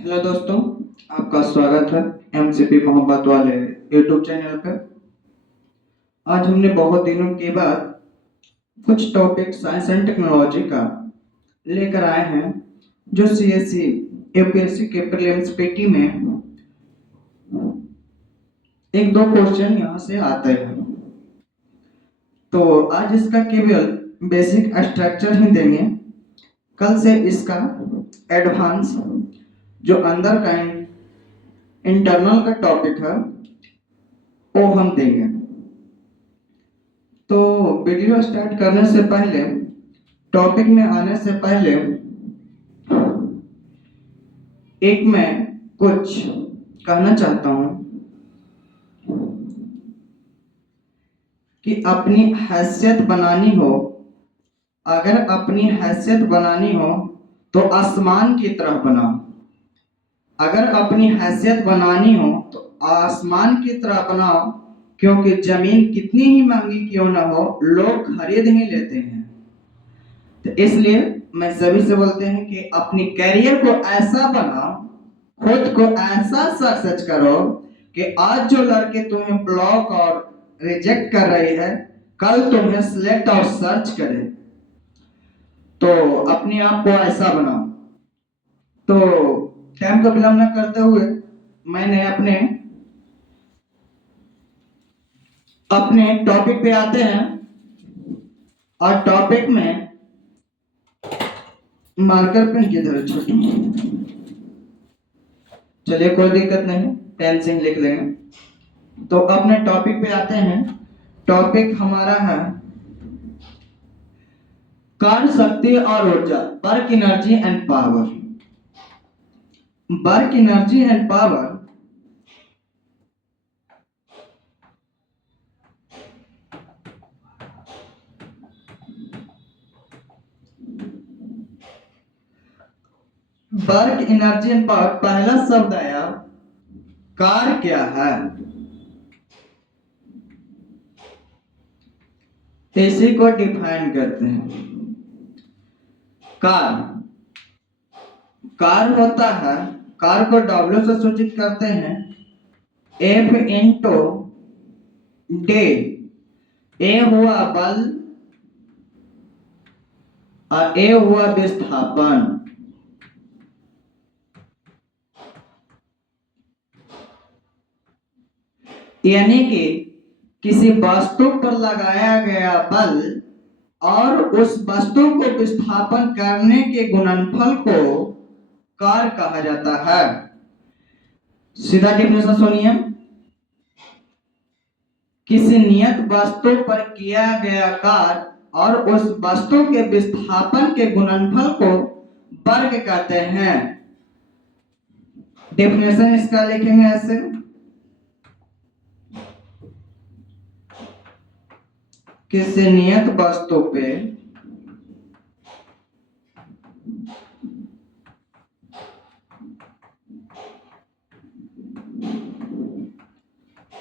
Hello दोस्तों, आपका स्वागत है एमसीपी मोहब्बत वाले यूट्यूब चैनल पर। आज हमने बहुत दिनों के बाद कुछ टॉपिक साइंस एंड टेक्नोलॉजी का लेकर आए हैं, जो सीएससी यूपीएससी के प्रीलिम्स पेटी में एक दो क्वेश्चन यहाँ से आते हैं। तो आज इसका केवल बेसिक स्ट्रक्चर ही देंगे। कल से इसका एडवांस जो अंदर का इंटरनल का टॉपिक है वो हम देंगे। तो वीडियो स्टार्ट करने से पहले, टॉपिक में आने से पहले एक मैं कुछ कहना चाहता हूं कि अपनी हैसियत बनानी हो, अगर अपनी हैसियत बनानी हो तो आसमान की तरह बनाओ। अगर अपनी हैसियत बनानी हो तो आसमान की तरह बनाओ, क्योंकि जमीन कितनी ही महंगी क्यों ना हो, लोग खरीद ही लेते हैं। तो इसलिए मैं सभी से बोलते हैं कि अपनी कैरियर को ऐसा बनाओ, खुद को ऐसा सक्सेस करो कि आज जो लड़के तुम्हें ब्लॉक और रिजेक्ट कर रहे हैं, कल तुम्हें सिलेक्ट और सर्च करें। तो अपने आप को ऐसा बनाओ। तो टाइम को विलंब न करते हुए मैंने अपने टॉपिक पे आते हैं। और टॉपिक में मार्कर पेन किधर है छोटी? चलिए कोई दिक्कत नहीं, पेन से ही लिख लेंगे। तो अपने टॉपिक पे आते हैं। टॉपिक हमारा है कार्य शक्ति और ऊर्जा, work energy and power. Work energy and power work energy and power, पहला शब्द आया कार्य क्या है, इसी को डिफाइन करते हैं। कार्य होता है, कार्य को डब्ल्यू से सूचित करते हैं, एफ इंटू डे। ए हुआ बल और ए हुआ विस्थापन। यानी कि किसी वस्तु पर लगाया गया बल और उस वस्तु को विस्थापन करने के गुणनफल को कार्य कहा जाता है। सीधा डेफिनेशन सुनिए, किसी नियत वस्तु पर किया गया कार्य और उस वस्तु के विस्थापन के गुणनफल को वर्ग कहते हैं। डेफिनेशन इसका लिखेंगे ऐसे, किसी नियत वस्तु पे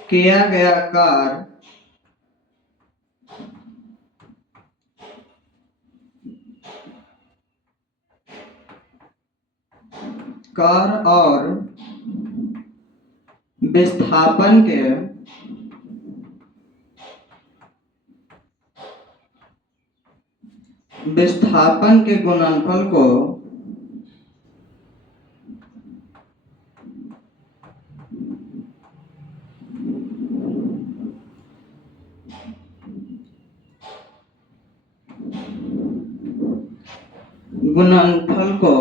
किया गया कार्य और विस्थापन के गुणनफल को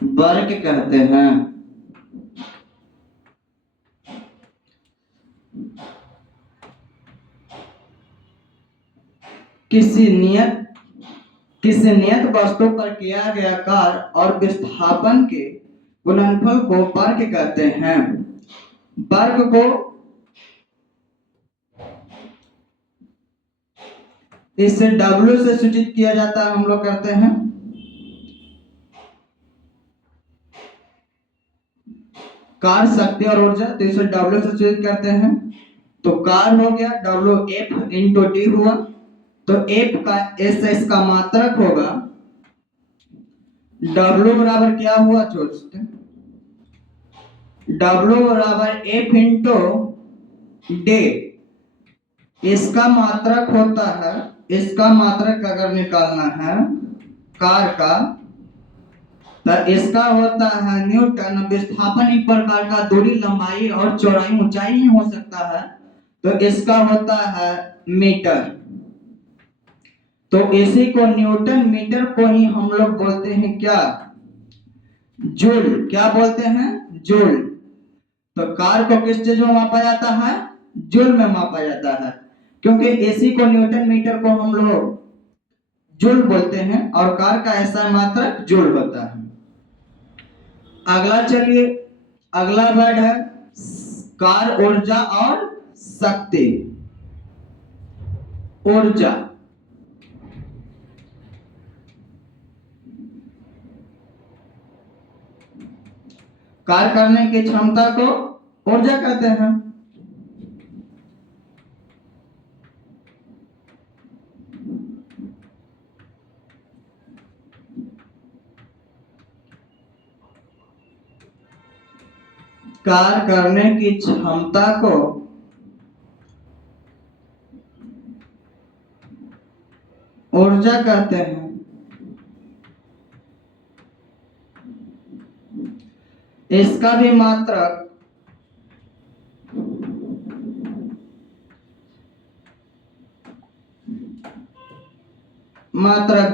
वर्ग कहते हैं। किसी नियत वस्तु पर किया गया कार्य और विस्थापन के गुणनफल को वर्ग कहते हैं। वर्ग को इसे W से सूचित किया जाता है, हम लोग करते हैं। कार्य शक्ति और ऊर्जा, तो इसे W से सूचित करते हैं। तो कार्य हो गया W, F इंटू डी हुआ। तो एफ का एस इसका मात्रक होगा। डब्ल्यू बराबर क्या हुआ दोस्त? डब्ल्यू बराबर एफ इंटू डे। इसका मात्रक होता है, इसका मात्रक अगर निकालना है कार का, तो इसका होता है न्यूटन। विस्थापन एक प्रकार का दूरी, लंबाई और चौड़ाई, ऊंचाई ही हो सकता है, तो इसका होता है मीटर। तो इसी को न्यूटन मीटर को ही हम लोग बोलते हैं क्या? जूल। क्या बोलते हैं? जूल। तो कार को किस चीज में मापा जाता है? जूल में मापा जाता है, क्योंकि इसी को न्यूटन मीटर को हम लोग जूल बोलते हैं और कार का ऐसा मात्रक जूल होता है। अगला चलिए, अगला वर्ड है कार ऊर्जा और शक्ति। ऊर्जा, कार्य करने की क्षमता को ऊर्जा कहते हैं। कार्य करने की क्षमता को ऊर्जा कहते हैं। इसका भी मात्रक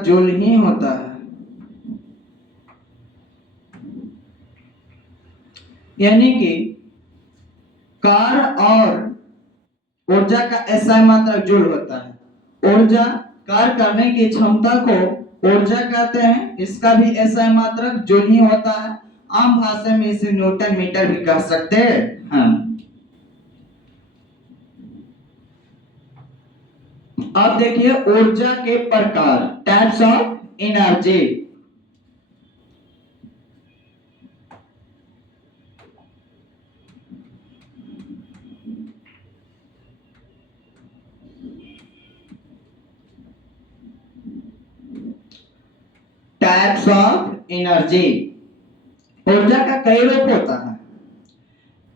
जूल ही होता है। यानी कि कार और ऊर्जा का ऐसा मात्रक जूल होता है। ऊर्जा, कार्य करने की क्षमता को ऊर्जा कहते हैं, इसका भी ऐसा मात्रक जूल ही होता है। आम भाषा में इसे न्यूटन मीटर भी कह सकते हैं। अब देखिए ऊर्जा के प्रकार, types of energy. Types of energy. ऊर्जा का कई रूप होता है।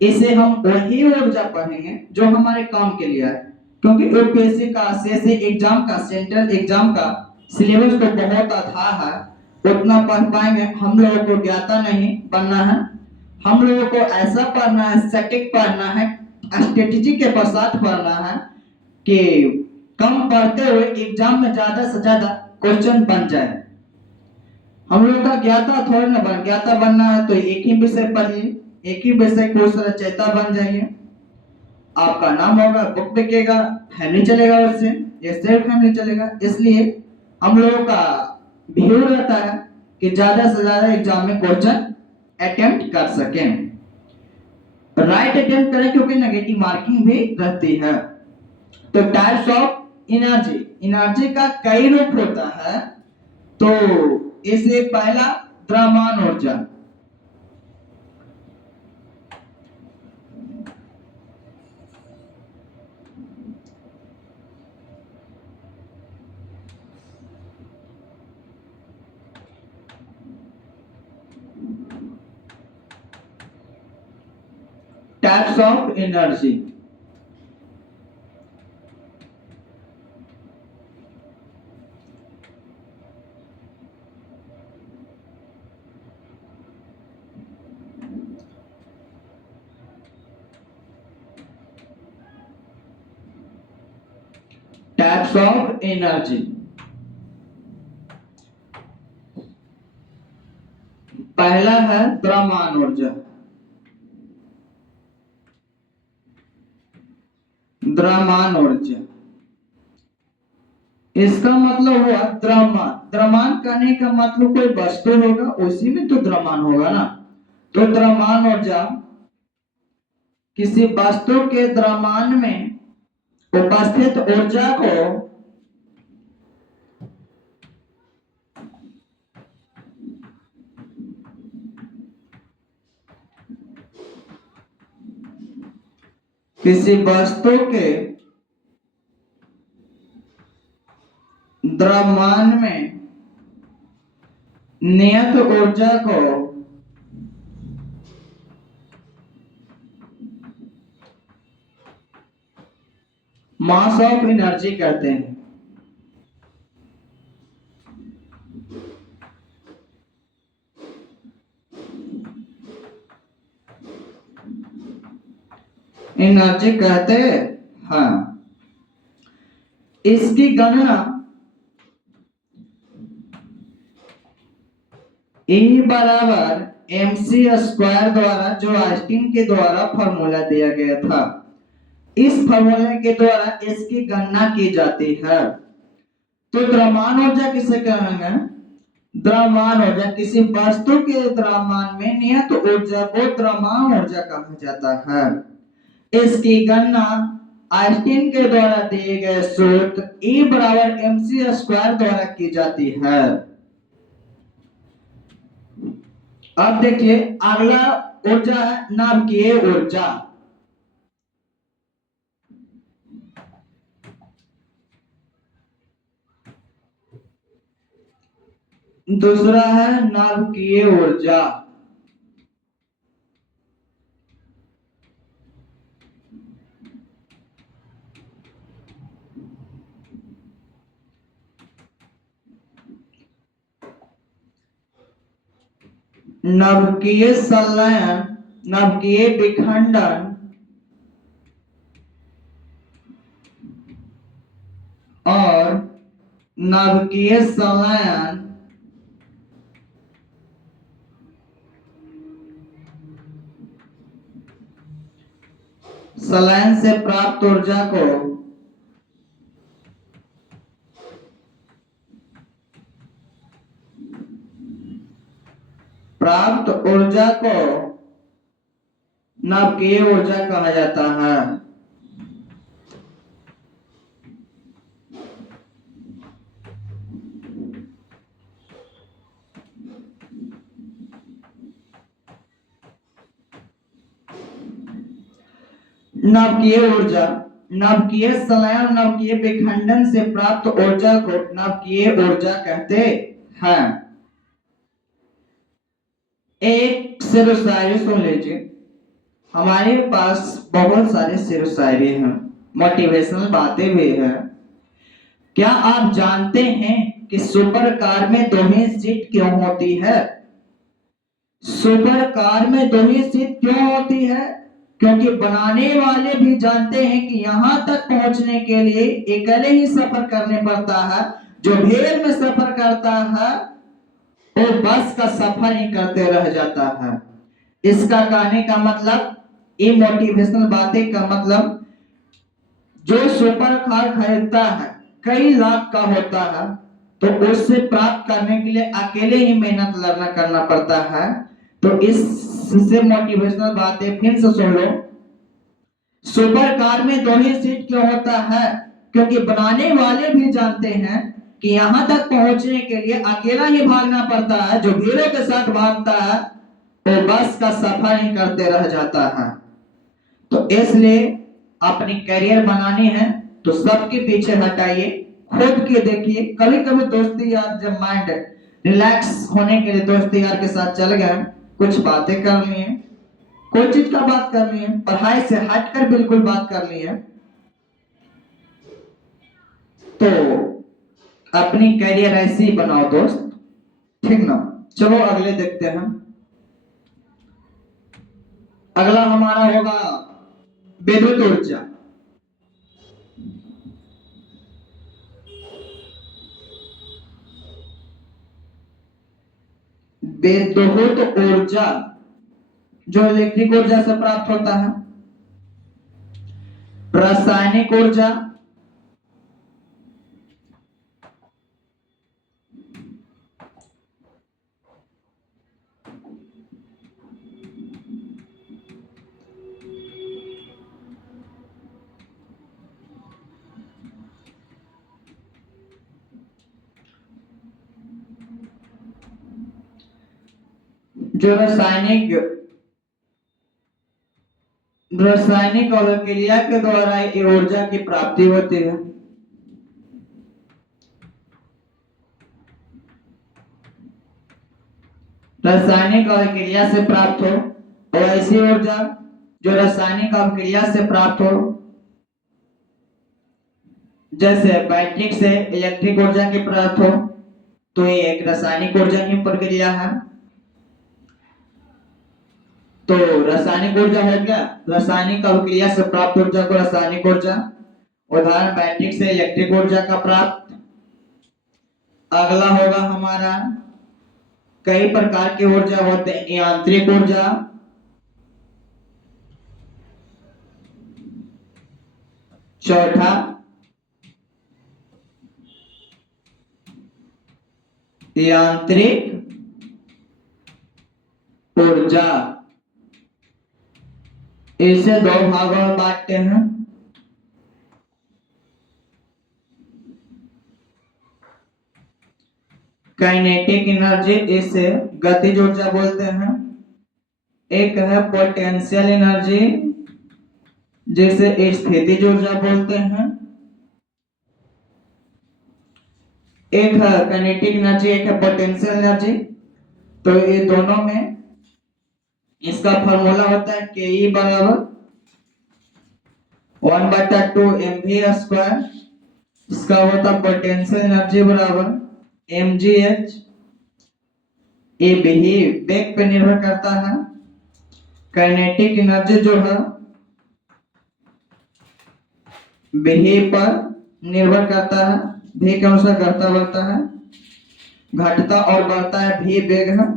इसे हम वही ऊर्जा पढ़ेंगे जो हमारे काम के लिए है, क्योंकि यूपीएससी का सीएससी एग्जाम का, सेंट्रल एग्जाम का सिलेबस तो बहुत अथाह है, उतना पढ़ पाएंगे हम लोगों को ज्ञाता नहीं बनना है। हम लोगों को ऐसा पढ़ना है, सटीक पढ़ना है, स्ट्रेटेजी के पश्चात पढ़ना है कि कम पढ़ते हुए एग्जाम में ज्यादा से ज्यादा क्वेश्चन बन जाए। हम लोग का ज्ञाता थोड़ा ना बन, ज्ञाता बनना है तो एक ही विषय पढ़िए, एक ही विषय कोर्स रचयिता बन जाइए, आपका नाम होगा, बुक बिकेगा, फैमिली चलेगा, उससे ये सेल्फ फैमिली चलेगा। इसलिए हम लोगों का व्यू रहता है कि ज्यादा से ज्यादा एग्जाम में क्वेश्चन अटेम्प्ट कर सकें, राइट अटेम्प्ट करें, क्योंकि नेगेटिव मार्किंग भी रहती है। तो टाइप्स ऑफ एनर्जी, एनर्जी का कई रूप होता है। तो इसे पहला द्रव्यमान ऊर्जा। Types of energy. Types of energy, पहला है द्रव्यमान ऊर्जा। द्रव्यमान ऊर्जा, इसका मतलब हुआ द्रव्यमान। द्रव्यमान करने का मतलब कोई वस्तु होगा, उसी में तो द्रव्यमान होगा ना। तो द्रव्यमान ऊर्जा किसी वस्तु के द्रव्यमान में उपस्थित ऊर्जा को किसी वस्तु के द्रव्यमान में नियत ऊर्जा को मास ऑफ एनर्जी कहते हैं। एनर्जी कहते हैं। इसकी गणना E बराबर mc स्क्वायर द्वारा, जो आइंस्टीन के द्वारा फॉर्मूला दिया गया था, इस फॉर्मूले के द्वारा इसकी गणना की जाती है। तो द्रव्यमान ऊर्जा किसे कहेंगे? द्रव्यमान ऊर्जा किसी वस्तु के द्रव्यमान में नियत ऊर्जा को द्रव्यमान ऊर्जा कहा जाता है। इसकी गणना आइंस्टीन के द्वारा दिए गए सूत्र E बराबर mc स्क्वायर द्वारा की जाती है। अब देखिए अगला ऊर्जा है नाभिकीय ऊर्जा। दूसरा है नाभिकीय ऊर्जा। नाभिकीय संलयन, नाभिकीय विखंडन और नाभिकीय संलयन संलयन से प्राप्त ऊर्जा को नाभिकीय ऊर्जा कहा जाता है। नाभिकीय ऊर्जा, नाभिकीय संलयन और नाभिकीय विखंडन से प्राप्त ऊर्जा को नाभिकीय ऊर्जा कहते हैं। एक शेर शायरी सुन लीजिए। हमारे पास बहुत सारे शेर शायरी हैं, मोटिवेशनल बातें भी हैं। क्या आप जानते हैं कि सुपर कार में दो ही सीट क्यों होती है? सुपर कार में दो ही सीट क्यों होती है? क्योंकि बनाने वाले भी जानते हैं कि यहां तक पहुंचने के लिए अकेले ही सफर करने पड़ता है। जो भीड़ में सफर करता है वो बस का सफर ही करते रह जाता है। इसका कहने का मतलब, ये मोटिवेशनल बातें का मतलब, जो सुपर कार खरीदता है कई लाख का होता है, तो उससे प्राप्त करने के लिए अकेले ही मेहनत करना पड़ता है। तो इससे मोटिवेशनल बातें फिर से सुन लो। सुपर कार में दो ही सीट क्यों होता है? क्योंकि बनाने वाले भी जानते हैं कि यहां तक पहुंचने के लिए अकेला ही भागना पड़ता है। जो भीड़ों के साथ भागता है वो बस का सफर ही करते रह जाता है। तो इसलिए अपनी करियर बनानी है तो सबके पीछे हटाइए, खुद के देखिए। कभी कभी दोस्ती यार, जब माइंड रिलैक्स होने के लिए दोस्ती यार के साथ चल गए, कुछ बातें कर ली है, कोई चीज का बात करनी है, पढ़ाई से हटकर बिल्कुल बात करनी है, तो अपनी करियर ऐसे ही बनाओ दोस्त, ठीक ना। चलो अगले देखते हैं। अगला हमारा होगा विद्युत ऊर्जा। विद्युत ऊर्जा जो इलेक्ट्रिक ऊर्जा से प्राप्त होता है। रासायनिक ऊर्जा, जो रासायनिक अभिक्रिया के द्वारा ये ऊर्जा की प्राप्ति होती है। रासायनिक अभिक्रिया से प्राप्त हो, और ऐसी ऊर्जा जो रासायनिक अभिक्रिया से प्राप्त हो, जैसे बैटरी से इलेक्ट्रिक ऊर्जा की प्राप्त हो, तो ये एक रासायनिक ऊर्जा की प्रक्रिया है। तो रासायनिक ऊर्जा है क्या? रासायनिक अभिक्रिया से प्राप्त ऊर्जा को रासायनिक ऊर्जा। उदाहरण बैटरी से इलेक्ट्रिक ऊर्जा का प्राप्त। अगला होगा हमारा, कई प्रकार की ऊर्जा होते हैं। यांत्रिक ऊर्जा, चौथा यांत्रिक ऊर्जा। इसे दो भागों में बांटते हैं। काइनेटिक एनर्जी, इसे गतिज ऊर्जा बोलते हैं। एक है पोटेंशियल एनर्जी, जिसे स्थितिज ऊर्जा बोलते हैं। एक है काइनेटिक एनर्जी, एक है पोटेंशियल एनर्जी। तो ये दोनों में इसका फॉर्मूला होता है के ई बराबर 1/2 mv²। इसका होता है पोटेंशियल एनर्जी बराबर mgh। ये भी वेग पे निर्भर करता है। काइनेटिक एनर्जी जो है भी पर निर्भर करता है, भी के अनुसार घटता बढ़ता है, घटता और बढ़ता है, भी वेग है।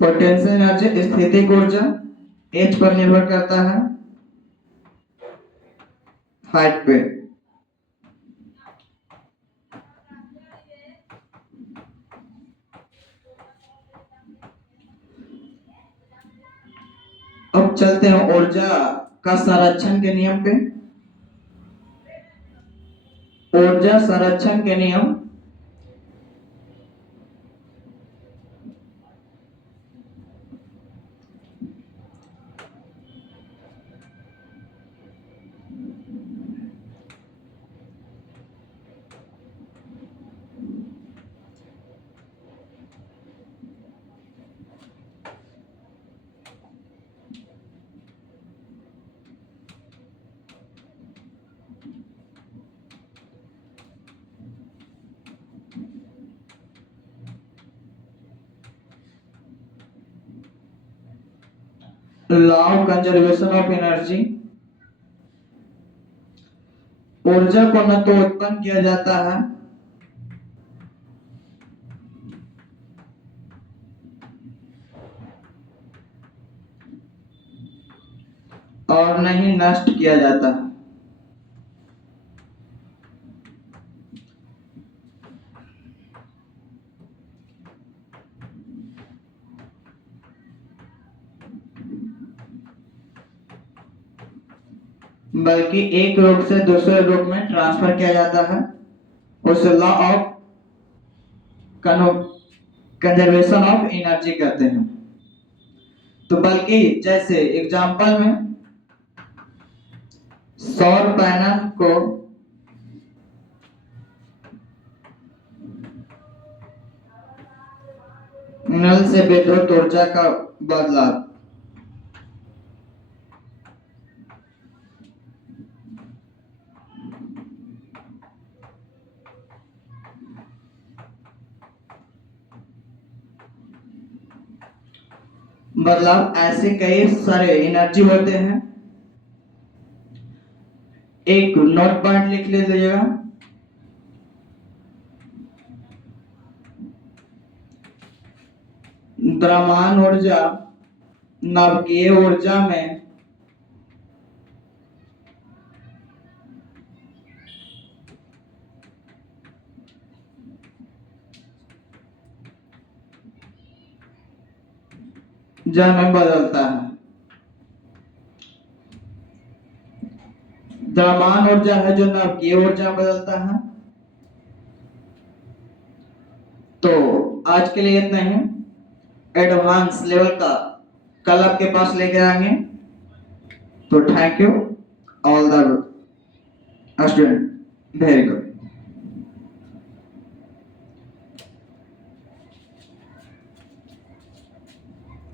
पोटेंशियल एनर्जी स्थितिक ऊर्जा एच पर निर्भर करता है, हाइट पे। अब चलते हैं ऊर्जा का संरक्षण के नियम पे। ऊर्जा संरक्षण के नियम। Law of conservation of energy. ऊर्जा को न तो उत्पन्न किया जाता है और न ही नष्ट किया जाता है। बल्कि एक रूप से दूसरे रूप में ट्रांसफर किया जाता है। उसे law of conservation of energy कहते हैं। तो बल्कि जैसे एग्जांपल में सौर पैनल को नल से विद्युत ऊर्जा का बदलाव। बदलाव ऐसे कई सारे एनर्जी होते हैं। एक नोट पॉइंट लिख लीजिएगा। द्रव्यमान ऊर्जा नाभिकीय ऊर्जा में में बदलता है। द्रव्यमान ऊर्जा है जो नाभिकीय ऊर्जा बदलता है। तो आज के लिए इतना ही। एडवांस लेवल का कल आपके पास लेके आएंगे। तो thank you all the student, very good.